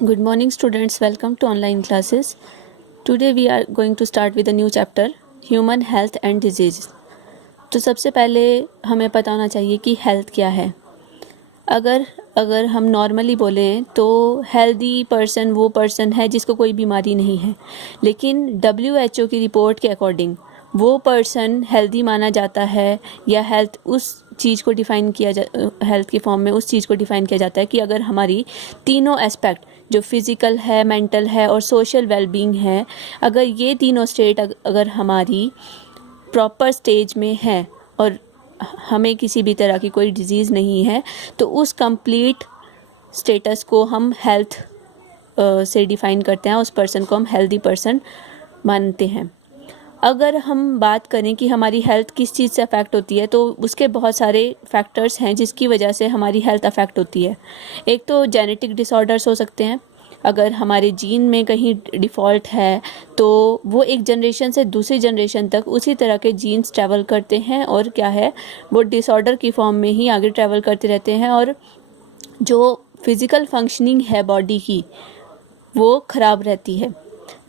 Good morning students, welcome to online classes. Today we are going to start with a new chapter, Human Health and Disease. तो सबसे पहले हमें पता होना चाहिए कि हेल्थ क्या है। अगर हम नॉर्मली बोलें तो हेल्दी पर्सन वो पर्सन है जिसको कोई बीमारी नहीं है, लेकिन WHO की रिपोर्ट के अकॉर्डिंग वो पर्सन हेल्दी माना जाता है, या हेल्थ उस चीज़ को डिफ़ाइन किया हेल्थ के फॉर्म में उस चीज़ को डिफ़ाइन किया जाता है कि अगर हमारी तीनों एस्पेक्ट जो फिज़िकल है, मेंटल है और सोशल वेलबींग है, अगर ये तीनों स्टेट अगर हमारी प्रॉपर स्टेज में है और हमें किसी भी तरह की कोई डिजीज़ नहीं है, तो उस कंप्लीट स्टेटस को हम हेल्थ से डिफ़ाइन करते हैं, उस पर्सन को हम हेल्दी पर्सन मानते हैं। अगर हम बात करें कि हमारी हेल्थ किस चीज़ से अफेक्ट होती है, तो उसके बहुत सारे फैक्टर्स हैं जिसकी वजह से हमारी हेल्थ अफेक्ट होती है। एक तो जेनेटिक डिसऑर्डर्स हो सकते हैं। अगर हमारे जीन में कहीं डिफ़ॉल्ट है तो वो एक जनरेशन से दूसरी जनरेशन तक उसी तरह के जीन्स ट्रैवल करते हैं और क्या है, वो डिसऑर्डर की फॉर्म में ही आगे ट्रैवल करते रहते हैं और जो फिज़िकल फंक्शनिंग है बॉडी की वो ख़राब रहती है।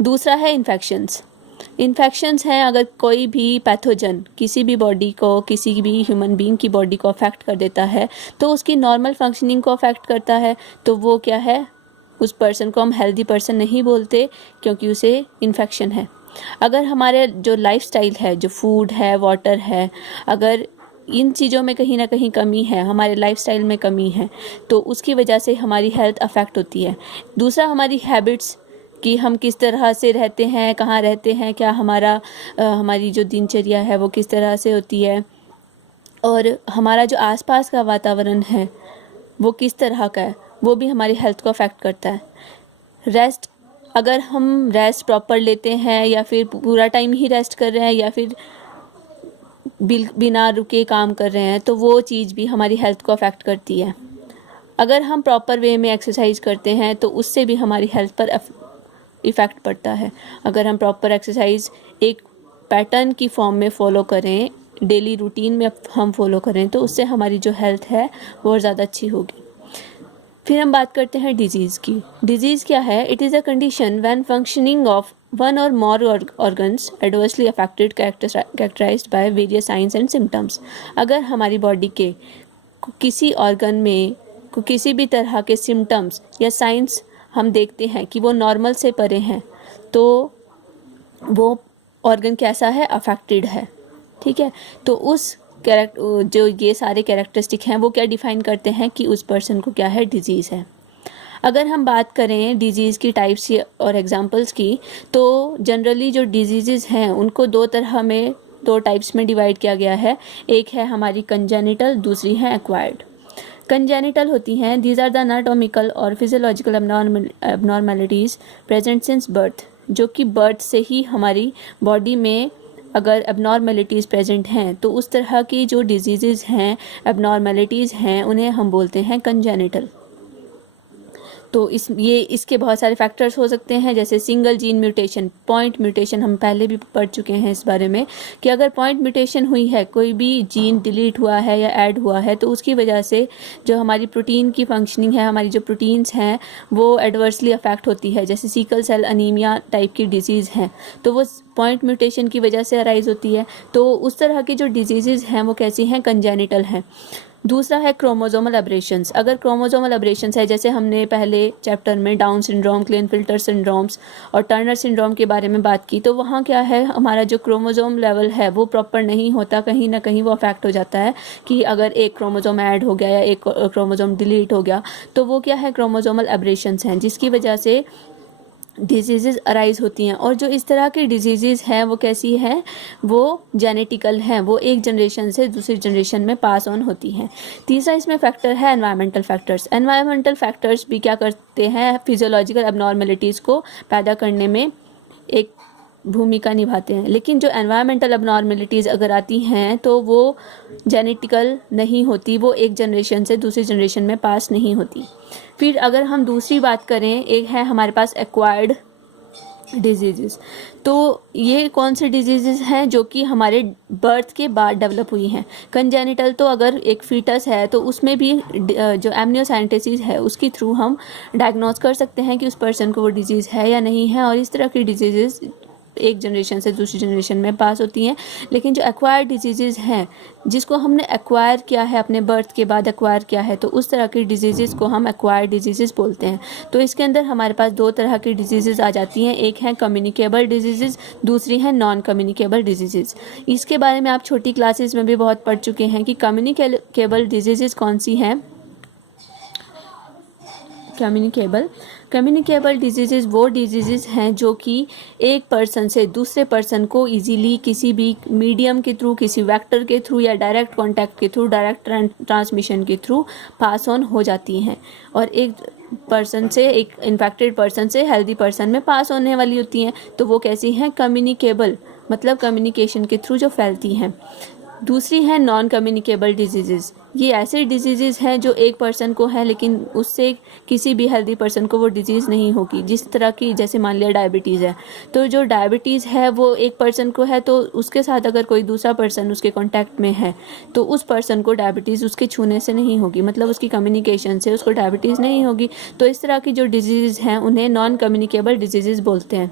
दूसरा है इन्फेक्शंस हैं। अगर कोई भी पैथोजन किसी भी बॉडी को, किसी भी ह्यूमन बीइंग की बॉडी को अफेक्ट कर देता है तो उसकी नॉर्मल फंक्शनिंग को अफेक्ट करता है, तो वो क्या है, उस पर्सन को हम हेल्दी पर्सन नहीं बोलते क्योंकि उसे इन्फेक्शन है। अगर हमारे जो लाइफस्टाइल है, जो फूड है, वाटर है, अगर इन चीज़ों में कहीं ना कहीं कमी है, हमारे लाइफस्टाइल में कमी है, तो उसकी वजह से हमारी हेल्थ अफेक्ट होती है। दूसरा हमारी हैबिट्स, कि हम किस तरह से रहते हैं, कहाँ रहते हैं, क्या हमारी जो दिनचर्या है वो किस तरह से होती है, और हमारा जो आसपास का वातावरण है वो किस तरह का है, वो भी हमारी हेल्थ को अफेक्ट करता है। रेस्ट, अगर हम रेस्ट प्रॉपर लेते हैं या फिर पूरा टाइम ही रेस्ट कर रहे हैं या फिर बिना रुके काम कर रहे हैं, तो वो चीज़ भी हमारी हेल्थ को अफेक्ट करती है। अगर हम प्रॉपर वे में एक्सरसाइज करते हैं तो उससे भी हमारी हेल्थ पर इफ़ेक्ट पड़ता है। अगर हम प्रॉपर एक्सरसाइज एक पैटर्न की फॉर्म में फ़ॉलो करें, डेली रूटीन में हम फॉलो करें, तो उससे हमारी जो हेल्थ है वो ज़्यादा अच्छी होगी। फिर हम बात करते हैं डिजीज़ की। डिजीज़ क्या है? It is a condition when functioning of one or more organs adversely affected, characterized by various signs and symptoms. अगर हमारी बॉडी के किसी ऑर्गन में किसी भी तरह के सिम्टम्स या साइंस हम देखते हैं कि वो नॉर्मल से परे हैं, तो वो ऑर्गन कैसा है, अफेक्टेड है। ठीक है, तो उस जो ये सारे कैरेक्टरिस्टिक हैं वो क्या डिफ़ाइन करते हैं कि उस पर्सन को क्या है, डिजीज़ है। अगर हम बात करें डिजीज़ की टाइप्स और एग्जांपल्स की, तो जनरली जो डिजीज़ हैं उनको दो टाइप्स में डिवाइड किया गया है। एक है हमारी कंजेनिटल, दूसरी है एक्वायर्ड। कंजेनिटल होती हैं, दीज आर द एनाटॉमिकल और physiological abnormalities present since birth, जो कि बर्थ से ही हमारी बॉडी में अगर एबनॉर्मलिटीज़ प्रेजेंट हैं, तो उस तरह की जो डिजीज़ हैं, एबनॉर्मलिटीज़ हैं, उन्हें हम बोलते हैं कंजेनिटल। तो इसके बहुत सारे फैक्टर्स हो सकते हैं, जैसे single gene mutation, point mutation. हम पहले भी पढ़ चुके हैं इस बारे में कि अगर पॉइंट म्यूटेशन हुई है, कोई भी जीन डिलीट हुआ है या ऐड हुआ है, तो उसकी वजह से जो हमारी प्रोटीन की फंक्शनिंग है, हमारी जो प्रोटीन्स हैं वो एडवर्सली अफेक्ट होती है। जैसे सिकल सेल अनीमिया टाइप की डिजीज़ हैं, तो वो पॉइंट म्यूटेशन की वजह से अराइज होती है। तो उस तरह की जो डिजीज़ हैं वो कैसी हैं, कंजेनिटल हैं। दूसरा है क्रोमोजोमल एब्रेशंस। अगर क्रोमोजोमल एब्रेशंस है, जैसे हमने पहले चैप्टर में डाउन सिंड्रोम, क्लेनफिल्टर सिंड्रोम्स और टर्नर सिंड्रोम के बारे में बात की, तो वहाँ क्या है, हमारा जो क्रोमोजोम लेवल है वो प्रॉपर नहीं होता, कहीं ना कहीं वो अफेक्ट हो जाता है कि अगर एक क्रोमोजोम ऐड हो गया या एक क्रोमोजोम डिलीट हो गया, तो वो क्या है, क्रोमोजोमल एब्रेशंस हैं, जिसकी वजह से डिजीज़ अराइज होती हैं। और जो इस तरह की डिजीज़ हैं वो कैसी हैं, वो जेनेटिकल हैं, वो एक जनरेशन से दूसरी जनरेशन में पास ऑन होती हैं। तीसरा इसमें फैक्टर है एनवायरमेंटल फैक्टर्स। एनवायरमेंटल फैक्टर्स भी क्या करते हैं, फिजियोलॉजिकल एबनॉर्मलिटीज़ को पैदा करने में एक भूमिका निभाते हैं। लेकिन जो एनवायरमेंटल एबनॉर्मलिटीज़ अगर आती हैं तो वो जेनेटिकल नहीं होती, वो एक जनरेशन से दूसरी जनरेशन में पास नहीं होती। फिर अगर हम दूसरी बात करें, एक है हमारे पास एक्वायर्ड डिजीज़। तो ये कौन से डिजीज़ हैं जो कि हमारे बर्थ के बाद डेवलप हुई हैं। कंजेनिटल तो अगर एक फीटस है तो उसमें भी जो एमनियोसेंटेसिस है उसके थ्रू हम डायग्नोज कर सकते हैं कि उस पर्सन को वो डिजीज़ है या नहीं है, और इस तरह की डिजीज़ एक जनरेशन से दूसरी जनरेशन में पास होती हैं। लेकिन जो एक्वायर्ड डिजीज़ हैं, जिसको हमने एक्वायर किया है, अपने बर्थ के बाद एक्वायर किया है, तो उस तरह की डिजीज़ को हम एक्वायर्ड डिजीज़ बोलते हैं। तो इसके अंदर हमारे पास दो तरह की डिजीज़ आ जाती हैं, एक है कम्युनिकेबल डिजीज़, दूसरी है नॉन कम्युनिकेबल डिजीज़। इसके बारे में आप छोटी क्लासेस में भी बहुत पढ़ चुके हैं कि कम्युनिकेबल डिजीज़ कौन सी हैं। कम्युनिकेबल डिजीज़ वो डिजीज़ हैं जो कि एक पर्सन से दूसरे पर्सन को इजीली किसी भी मीडियम के थ्रू, किसी वेक्टर के थ्रू या डायरेक्ट कांटेक्ट के थ्रू, डायरेक्ट ट्रांसमिशन के थ्रू पास ऑन हो जाती हैं, और एक पर्सन से, एक इन्फेक्टेड पर्सन से हेल्दी पर्सन में पास होने वाली होती हैं। तो वो कैसी हैं? कम्युनिकेबल, मतलब कम्युनिकेशन के थ्रू जो फैलती हैं। दूसरी है नॉन कम्युनिकेबल डिजीज़। ये ऐसे डिजीज़ हैं जो एक पर्सन को है लेकिन उससे किसी भी हेल्दी पर्सन को वो डिजीज़ नहीं होगी। जिस तरह की, जैसे मान लिया डायबिटीज़ है, तो जो डायबिटीज़ है वो एक पर्सन को है, तो उसके साथ अगर कोई दूसरा पर्सन उसके कांटेक्ट में है तो उस पर्सन को डायबिटीज़ उसके छूने से नहीं होगी, मतलब उसकी कम्युनिकेशन से उसको डायबिटीज़ नहीं होगी। तो इस तरह की जो डिजीज़ हैं उन्हें नॉन कम्युनिकेबल डिजीज़ बोलते हैं।